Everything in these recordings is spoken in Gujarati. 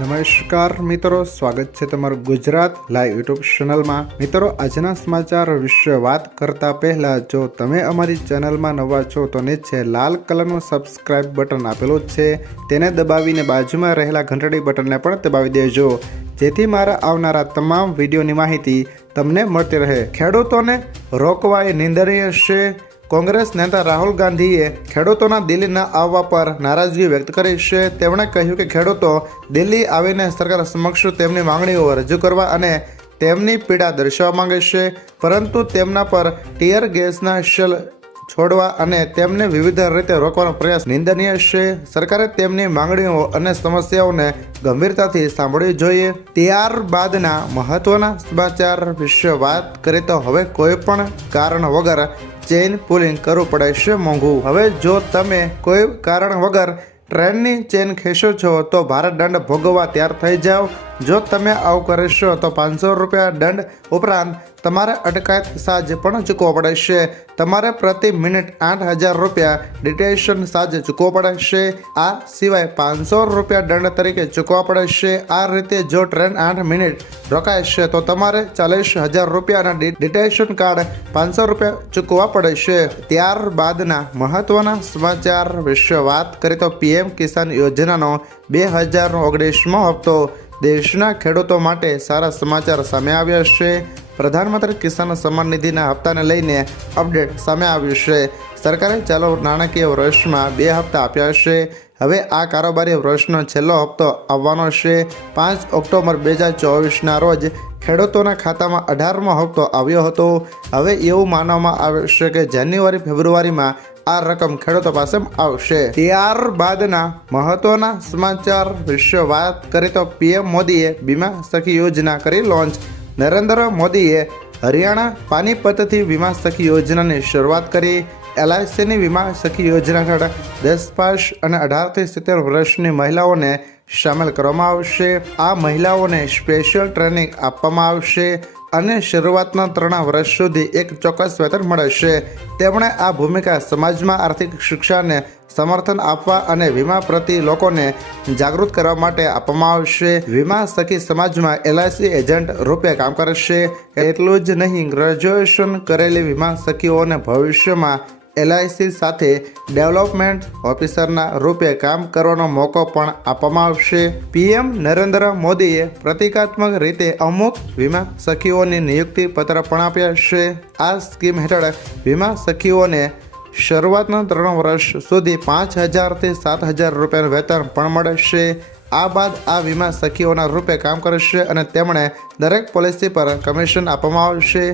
નમસ્કાર મિત્રો, સ્વાગત છે તમારું ગુજરાત લાઈવ યુટ્યુબ ચેનલમાં। મિત્રો, આજના સમાચાર વિશે વાત કરતા પહેલા જો તમે અમારી ચેનલમાં નવા છો તો નીચે લાલ કલરનું સબસ્ક્રાઇબ બટન આપેલું છે, તેને દબાવીને બાજુમાં રહેલા ઘંટડી બટનને પણ દબાવી દેજો, જેથી મારા આવનારા તમામ વિડીયોની માહિતી તમને મળતી રહે। ખેડૂતોને રોકવા એ નિંદનીય છે। કોંગ્રેસ નેતા રાહુલ ગાંધીએ ખેડૂતોના દિલ્હી ન આવવા પર નારાજગી વ્યક્ત કરી છે। તેમણે કહ્યું કે ખેડૂતો દિલ્હી આવીને સરકાર સમક્ષ તેમની માંગણીઓ રજૂ કરવા અને તેમની પીડા દર્શાવવા માંગે છે, પરંતુ તેમના પર ટીયર ગેસના શેલ છોડવા અને તેમને વિવિધ રીતે રોકવાનો પ્રયાસ નિંદનીય છે। સરકારે તેમની માંગણીઓ અને સમસ્યાઓને ગંભીરતાથી સાંભળવી જોઈએ। ત્યારબાદના મહત્વના સમાચાર વિશે વાત કરીએ તો હવે કોઈ પણ કારણ વગર ચેઇન પુલિંગ કરવું પડે છે મોંઘું। હવે જો તમે કોઈ કારણ વગર ટ્રેનની ચેન ખેંચો છો તો ભારે દંડ ભોગવવા તૈયાર થઈ જાઓ। જો તમે આવું કરશો તો 500 રૂપિયા દંડ ઉપરાંત તમારે અટકાયત ચાર્જ પણ ચૂકવવો પડે છે। તમારે પ્રતિ મિનિટ 8000 રૂપિયા ડિટેન્શન ચાર્જ ચૂકવવો પડે છે। આ સિવાય 500 રૂપિયા દંડ તરીકે ચૂકવવા પડે છે। આ રીતે જો ટ્રેન 8 મિનિટ રોકાય છે તો તમારે 40000 રૂપિયાના ડિટેન્શન કાર્ડ 500 રૂપિયા ચૂકવવા પડે છે। ત્યારબાદના મહત્વના સમાચાર વિશે વાત કરીએ તો પીએમ કિસાન યોજનાનો 2019મો હપ્તો દેશના ખેડૂતો માટે સારા સમાચાર સામે આવ્યા છે। પ્રધાનમંત્રી કિસાન સન્માન નિધિના હપ્તાને લઈને અપડેટ સામે આવ્યું છે। સરકારે ચાલુ નાણાકીય વર્ષમાં 2 હપ્તા આપ્યા છે। હવે આ કારોબારી વર્ષનો છેલ્લો હપ્તો આવવાનો છે। 5 ઓક્ટોબર 2024ના રોજ ખેડૂતોના ખાતામાં 18મો હપ્તો આવ્યો હતો। હવે એવું માનવામાં આવે છે કે જાન્યુઆરી ફેબ્રુઆરીમાં આ રકમ ખેડૂતો પાસે આવશે। ત્યારબાદના મહત્વના સમાચાર વિશે વાત કરીએ તો પીએમ મોદીએ બીમા સખી યોજના કરી લોન્ચ। નરેન્દ્ર મોદીએ હરિયાણા પાનીપતથી વીમા સખી યોજનાની શરૂઆત કરી। LICની વીમા સખી યોજના હેઠળ 10 પાસ અને 18 થી 70 વર્ષની મહિલાઓને સામેલ કરવામાં આવશે। આ મહિલાઓને સ્પેશિયલ ટ્રેનિંગ આપવામાં આવશે અને શરૂઆતના 3 વર્ષ સુધી એક ચોક્કસ વેતન મળે છે। તેમણે આ ભૂમિકા સમાજમાં આર્થિક શિક્ષાને સમર્થન આપવા અને વીમા પ્રતિ લોકોને જાગૃત કરવા માટે આપવામાં આવશે। વીમા સખી સમાજમાં LIC એજન્ટ રૂપે કામ કરશે। એટલું જ નહીં, ગ્રેજ્યુએશન કરેલી વીમા સખીઓને ભવિષ્યમાં LIC સાથે ડેવલપમેન્ટ ઓફિસરના રૂપે કામ કરવાનો મોકો પણ આપવામાં આવશે। પીએમ નરેન્દ્ર મોદીએ પ્રતિકાત્મક રીતે અમુક વીમા સખીઓની નિયુક્તિ પત્ર પણ આપ્યા છે। આ સ્કીમ હેઠળ વીમા સખીઓને શરૂઆતના 3 વર્ષ સુધી 5000 થી 7000 રૂપિયાનું વેતન પણ મળશે। આ બાદ આ વીમા સખીઓના રૂપે કામ કરશે અને તેમણે દરેક પોલિસી પર કમિશન આપવામાં આવશે।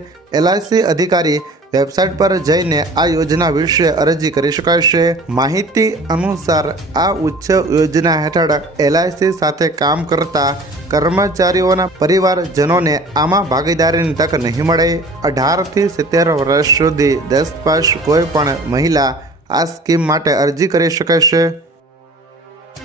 LIC અધિકારી વેબસાઇટ પર જઈને આ યોજના વિશે અરજી કરી શકાશે। માહિતી અનુસાર આ ઉચ્ચ યોજના હેઠળ LIC સાથે કામ કરતા કર્મચારીઓના પરિવારજનોને આમાં ભાગીદારીની તક નહીં મળે। 18 થી 70 વર્ષ સુધી 10 પાસ કોઈ પણ મહિલા આ સ્કીમ માટે અરજી કરી શકે છે।